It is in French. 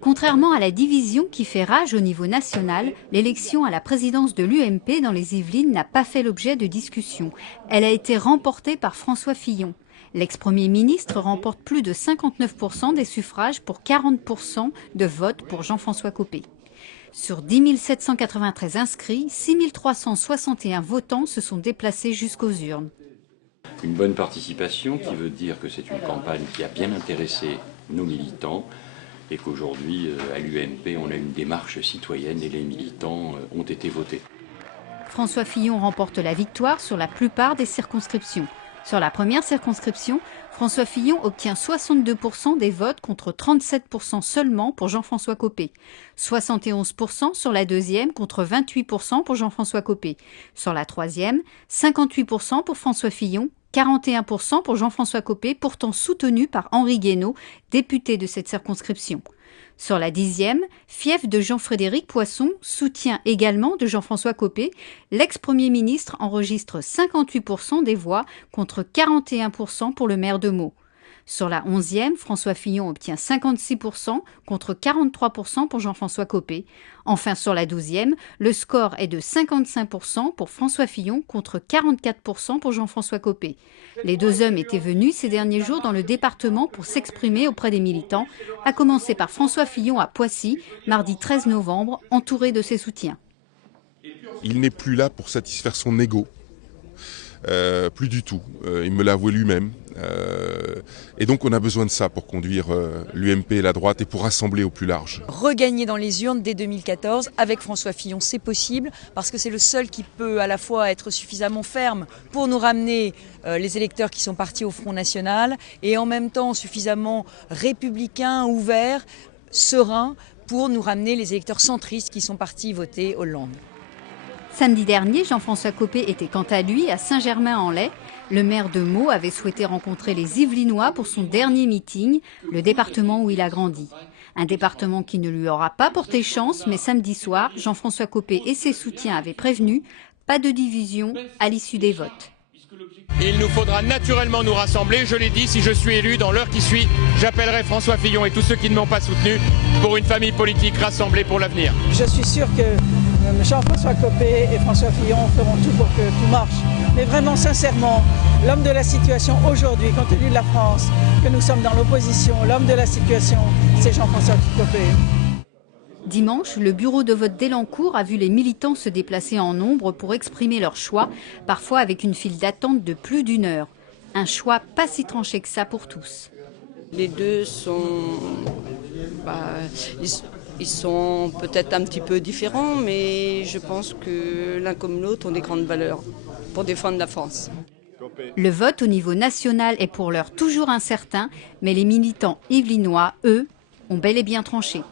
Contrairement à la division qui fait rage au niveau national, l'élection à la présidence de l'UMP dans les Yvelines n'a pas fait l'objet de discussion. Elle a été remportée par François Fillon. L'ex-premier ministre remporte plus de 59% des suffrages pour 40% de votes pour Jean-François Copé. Sur 10 793 inscrits, 6 361 votants se sont déplacés jusqu'aux urnes. Une bonne participation qui veut dire que c'est une campagne qui a bien intéressé nos militants et qu'aujourd'hui, à l'UMP, on a une démarche citoyenne et les militants ont été votés. François Fillon remporte la victoire sur la plupart des circonscriptions. Sur la première circonscription, François Fillon obtient 62% des votes contre 37% seulement pour Jean-François Copé. 71% sur la deuxième contre 28% pour Jean-François Copé. Sur la troisième, 58% pour François Fillon, 41% pour Jean-François Copé, pourtant soutenu par Henri Guénaud, député de cette circonscription. Sur la dixième, fief de Jean-Frédéric Poisson, soutien également de Jean-François Copé, l'ex-premier ministre enregistre 58% des voix contre 41% pour le maire de Meaux. Sur la 11e, François Fillon obtient 56% contre 43% pour Jean-François Copé. Enfin, sur la 12e, le score est de 55% pour François Fillon contre 44% pour Jean-François Copé. Les deux hommes étaient venus ces derniers jours dans le département pour s'exprimer auprès des militants, à commencer par François Fillon à Poissy, mardi 13 novembre, entouré de ses soutiens. Il n'est plus là pour satisfaire son ego. Plus du tout. Il me l'a avoué lui-même. Et donc on a besoin de ça pour conduire l'UMP et la droite et pour rassembler au plus large. Regagner dans les urnes dès 2014 avec François Fillon, c'est possible parce que c'est le seul qui peut à la fois être suffisamment ferme pour nous ramener les électeurs qui sont partis au Front National et en même temps suffisamment républicain, ouvert, serein pour nous ramener les électeurs centristes qui sont partis voter Hollande. Samedi dernier, Jean-François Copé était quant à lui à Saint-Germain-en-Laye. Le maire de Meaux avait souhaité rencontrer les Yvelinois pour son dernier meeting, le département où il a grandi. Un département qui ne lui aura pas porté chance, mais samedi soir, Jean-François Copé et ses soutiens avaient prévenu, pas de division à l'issue des votes. Il nous faudra naturellement nous rassembler. Je l'ai dit, si je suis élu, dans l'heure qui suit, j'appellerai François Fillon et tous ceux qui ne m'ont pas soutenu pour une famille politique rassemblée pour l'avenir. Je suis sûr que Jean-François Copé et François Fillon feront tout pour que tout marche. Mais vraiment, sincèrement, l'homme de la situation aujourd'hui, compte tenu de la France, que nous sommes dans l'opposition, l'homme de la situation, c'est Jean-François Copé. Dimanche, le bureau de vote d'Elancourt a vu les militants se déplacer en nombre pour exprimer leur choix, parfois avec une file d'attente de plus d'1 heure. Un choix pas si tranché que ça pour tous. Les deux sont... Ils sont peut-être un petit peu différents, mais je pense que l'un comme l'autre ont des grandes valeurs pour défendre la France. Le vote au niveau national est pour l'heure toujours incertain, mais les militants yvelinois, eux, ont bel et bien tranché.